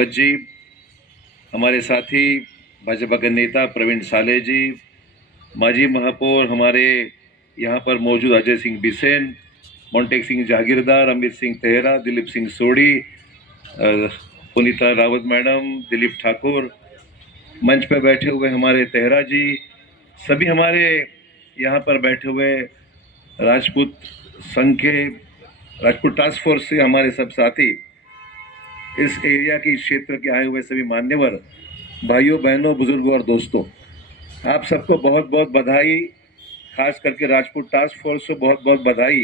रावत जी, हमारे साथी भाजपा के नेता प्रवीण साले जी, माजी महापौर हमारे यहाँ पर मौजूद अजय सिंह बिसेन, मोंटेक सिंह जागीरदार, अमित सिंह तेहरा, दिलीप सिंह सोढ़ी, पुनीता रावत मैडम, दिलीप ठाकुर, मंच पर बैठे हुए हमारे तेहरा जी, सभी हमारे यहाँ पर बैठे हुए राजपूत संघ के, राजपूत टास्क फोर्स से हमारे सब साथी, इस एरिया के क्षेत्र के आए हुए सभी मान्यवर भाइयों बहनों बुजुर्गों और दोस्तों, आप सबको बहुत बहुत बधाई। खास करके राजपूत टास्क फोर्स को बहुत बहुत बधाई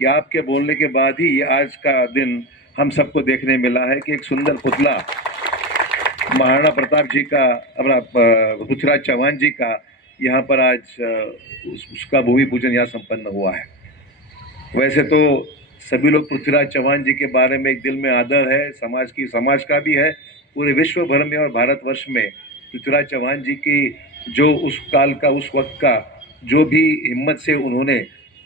कि आपके बोलने के बाद ही ये आज का दिन हम सबको देखने मिला है कि एक सुंदर पुतला महाराणा प्रताप जी का, अपना पृथ्वीराज चौहान जी का यहाँ पर आज उसका भूमि पूजन यहाँ संपन्न हुआ है। वैसे तो सभी लोग पृथ्वीराज चौहान जी के बारे में एक दिल में आदर है, समाज का भी है, पूरे विश्व भर में और भारतवर्ष में पृथ्वीराज चौहान जी की जो उस काल का, उस वक्त का जो भी हिम्मत से उन्होंने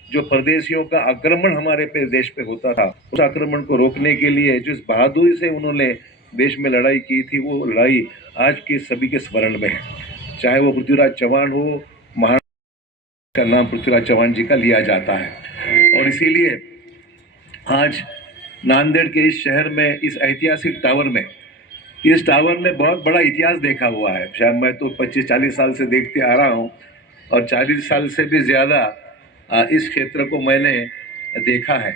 जो परदेशियों का आक्रमण हमारे देश पे होता था, उस आक्रमण को रोकने के लिए जिस बहादुरी से उन्होंने देश में लड़ाई की थी, वो लड़ाई आज के सभी के स्मरण में है। चाहे वो पृथ्वीराज चौहान हो, महाराणा का नाम पृथ्वीराज चौहान जी का लिया जाता है। और इसीलिए आज नांदेड़ के इस शहर में, इस ऐतिहासिक टावर में, इस टावर ने बहुत बड़ा इतिहास देखा हुआ है। शायद मैं तो 25-40 साल से देखते आ रहा हूँ और 40 साल से भी ज़्यादा इस क्षेत्र को मैंने देखा है।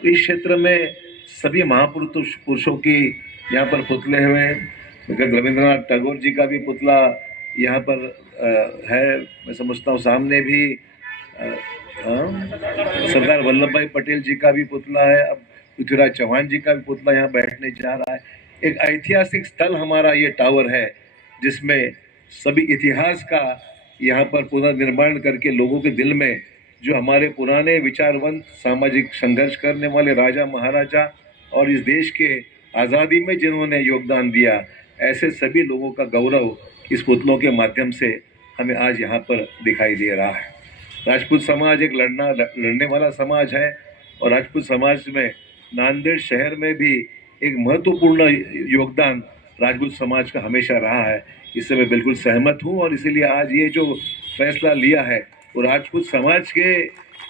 तो इस क्षेत्र में सभी महापुरुषों की यहाँ पर पुतले हुए, रविंद्रनाथ टैगोर जी का भी पुतला यहाँ पर है। मैं समझता हूँ सामने भी सरदार वल्लभ भाई पटेल जी का भी पुतला है। अब पृथ्वीराज चौहान जी का भी पुतला यहाँ बैठने जा रहा है। एक ऐतिहासिक स्थल हमारा ये टावर है, जिसमें सभी इतिहास का यहाँ पर पुनर्निर्माण करके लोगों के दिल में जो हमारे पुराने विचारवंत, सामाजिक संघर्ष करने वाले राजा महाराजा और इस देश के आज़ादी में जिन्होंने योगदान दिया, ऐसे सभी लोगों का गौरव इस पुतलों के माध्यम से हमें आज यहाँ पर दिखाई दे रहा है। राजपूत समाज एक लड़ने वाला समाज है और राजपूत समाज में नांदेड़ शहर में भी एक महत्वपूर्ण योगदान राजपूत समाज का हमेशा रहा है। इससे मैं बिल्कुल सहमत हूँ और इसीलिए आज ये जो फैसला लिया है वो राजपूत समाज के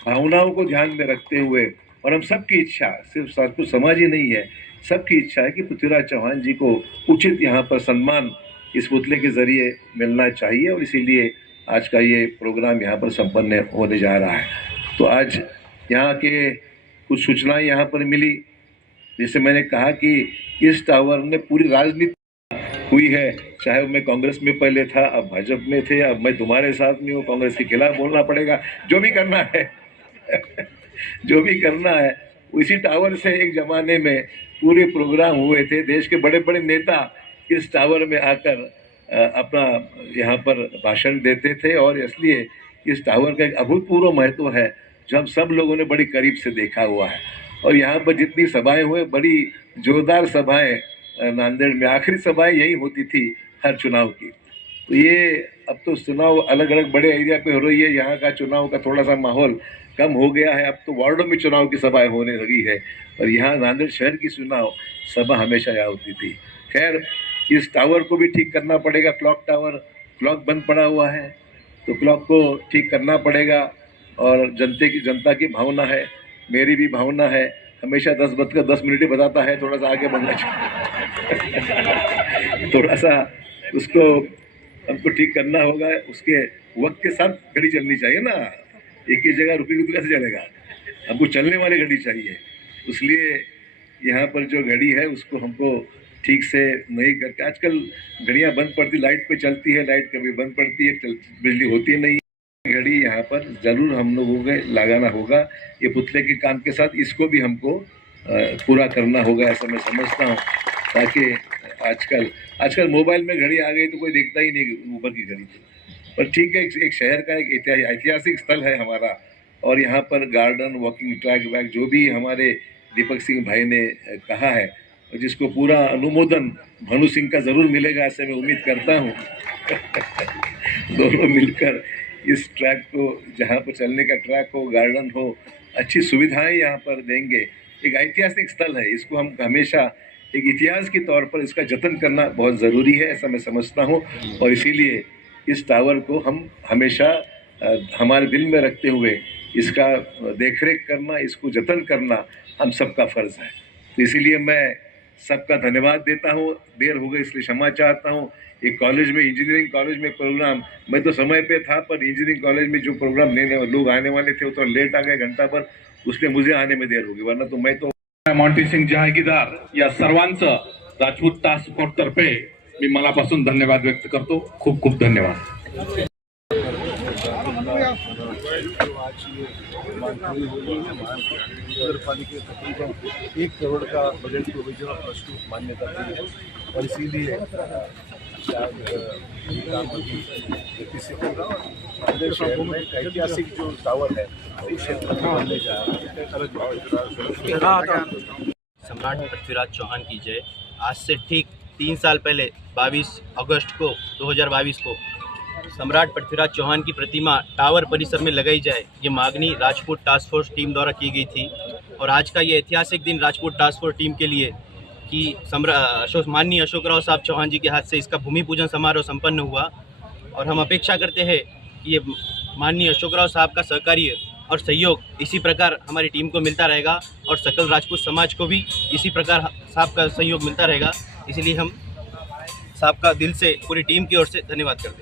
भावनाओं को ध्यान में रखते हुए, और हम सबकी इच्छा, सिर्फ राजपूत समाज ही नहीं है, सबकी इच्छा है कि पृथ्वीराज चौहान जी को उचित यहाँ पर सम्मान इस पुतले के जरिए मिलना चाहिए। और इसीलिए आज का ये प्रोग्राम यहाँ पर संपन्न होने जा रहा है। तो आज यहाँ के कुछ सूचनाएं यहाँ पर मिली, जैसे मैंने कहा कि इस टावर ने पूरी राजनीति हुई है। चाहे मैं कांग्रेस में पहले था, अब भाजपा में थे, अब मैं तुम्हारे साथ में हूँ, कांग्रेस के खिलाफ बोलना पड़ेगा, जो भी करना है जो भी करना है। इसी टावर से एक जमाने में पूरे प्रोग्राम हुए थे, देश के बड़े बड़े नेता इस टावर में आकर अपना यहाँ पर भाषण देते थे। और इसलिए इस टावर का एक अभूतपूर्व महत्व है जो हम सब लोगों ने बड़ी करीब से देखा हुआ है। और यहाँ पर जितनी सभाएं हुए, बड़ी जोरदार सभाएं, नांदेड़ में आखिरी सभाएं यही होती थी हर चुनाव की। तो ये अब तो चुनाव अलग अलग बड़े एरिया पे हो रही है, यहाँ का चुनाव का थोड़ा सा माहौल कम हो गया है, अब तो वार्डों में चुनाव की सभाएं होने लगी है। और यहाँ नांदेड़ शहर की चुनाव सभा हमेशा यहाँ होती थी। खैर, इस टावर को भी ठीक करना पड़ेगा। क्लॉक बंद पड़ा हुआ है, तो क्लॉक को ठीक करना पड़ेगा। और जनता की भावना है, मेरी भी भावना है, हमेशा 10 ही बताता है, थोड़ा सा आगे बढ़ना चाहिए थोड़ा सा उसको हमको ठीक करना होगा। उसके वक्त के साथ घड़ी चलनी चाहिए ना, एक ही जगह रुकी कैसे चलेगा, हमको चलने वाली घड़ी चाहिए। इसलिए यहाँ पर जो घड़ी है उसको हमको ठीक से नहीं करके, आजकल घड़ियाँ बंद पड़ती, लाइट पे चलती है, लाइट कभी बंद पड़ती है, बिजली होती नहीं, घड़ी यहाँ पर जरूर हम लोगों को लगाना होगा। ये पुतले के काम के साथ इसको भी हमको पूरा करना होगा, ऐसा मैं समझता हूँ। ताकि आजकल मोबाइल में घड़ी आ गई तो कोई देखता ही नहीं ऊपर की घड़ी। पर ठीक है, एक शहर का एक ऐतिहासिक स्थल है हमारा, और यहाँ पर गार्डन, वॉकिंग ट्रैक वैक जो भी हमारे दीपक सिंह भाई ने कहा है, जिसको पूरा अनुमोदन भानु सिंह का ज़रूर मिलेगा, ऐसे मैं उम्मीद करता हूँ दोनों मिलकर इस ट्रैक को, जहाँ पर चलने का ट्रैक हो, गार्डन हो, अच्छी सुविधाएं यहाँ पर देंगे। एक ऐतिहासिक स्थल है, इसको हम हमेशा एक इतिहास के तौर पर इसका जतन करना बहुत ज़रूरी है, ऐसा मैं समझता हूँ। और इसीलिए इस टावर को हम हमेशा हमारे दिल में रखते हुए इसका देखरेख करना, इसको जतन करना हम सबका फ़र्ज़ है। तो इसीलिए मैं सबका धन्यवाद देता हूँ। देर हो गई इसलिए क्षमा चाहता हूँ। एक कॉलेज में, इंजीनियरिंग कॉलेज में प्रोग्राम, मैं तो समय पे था, पर इंजीनियरिंग कॉलेज में जो प्रोग्राम लेने लोग आने वाले थे वो तो लेट आ गए घंटा पर, उसलिए मुझे आने में देर होगी, वरना तो मैं तो मॉन्टी सिंग जहागीरदार या सर्वांचं राजपूत टास्क फोर्स तर्फे मी मनापासून धन्यवाद व्यक्त करतो। खूप खूप धन्यवाद। नगर पालिका तकरीबन 1 करोड़ का बजट प्रोविजन और ट्रस्ट मान्यता दी है और इसीलिए से होगा। और शहर में एक ऐतिहासिक जो टावर है इस क्षेत्र में बनने जा रहा है। सम्राट पृथ्वीराज चौहान की जय। आज से ठीक 3 साल पहले 22 अगस्त को 2022 को सम्राट पृथ्वीराज चौहान की प्रतिमा टावर परिसर में लगाई जाए, ये मांगनी राजपूत टास्क फोर्स टीम द्वारा की गई थी। और आज का ये ऐतिहासिक दिन राजपूत टास्क फोर्स टीम के लिए कि माननीय अशोकराव साहब चौहान जी के हाथ से इसका भूमि पूजन समारोह संपन्न हुआ। और हम अपेक्षा करते हैं कि ये माननीय अशोकराव साहब का सहकार्य और सहयोग इसी प्रकार हमारी टीम को मिलता रहेगा और सकल राजपूत समाज को भी इसी प्रकार साहब का सहयोग मिलता रहेगा। इसलिए हम साहब का दिल से पूरी टीम की ओर से धन्यवाद करते हैं।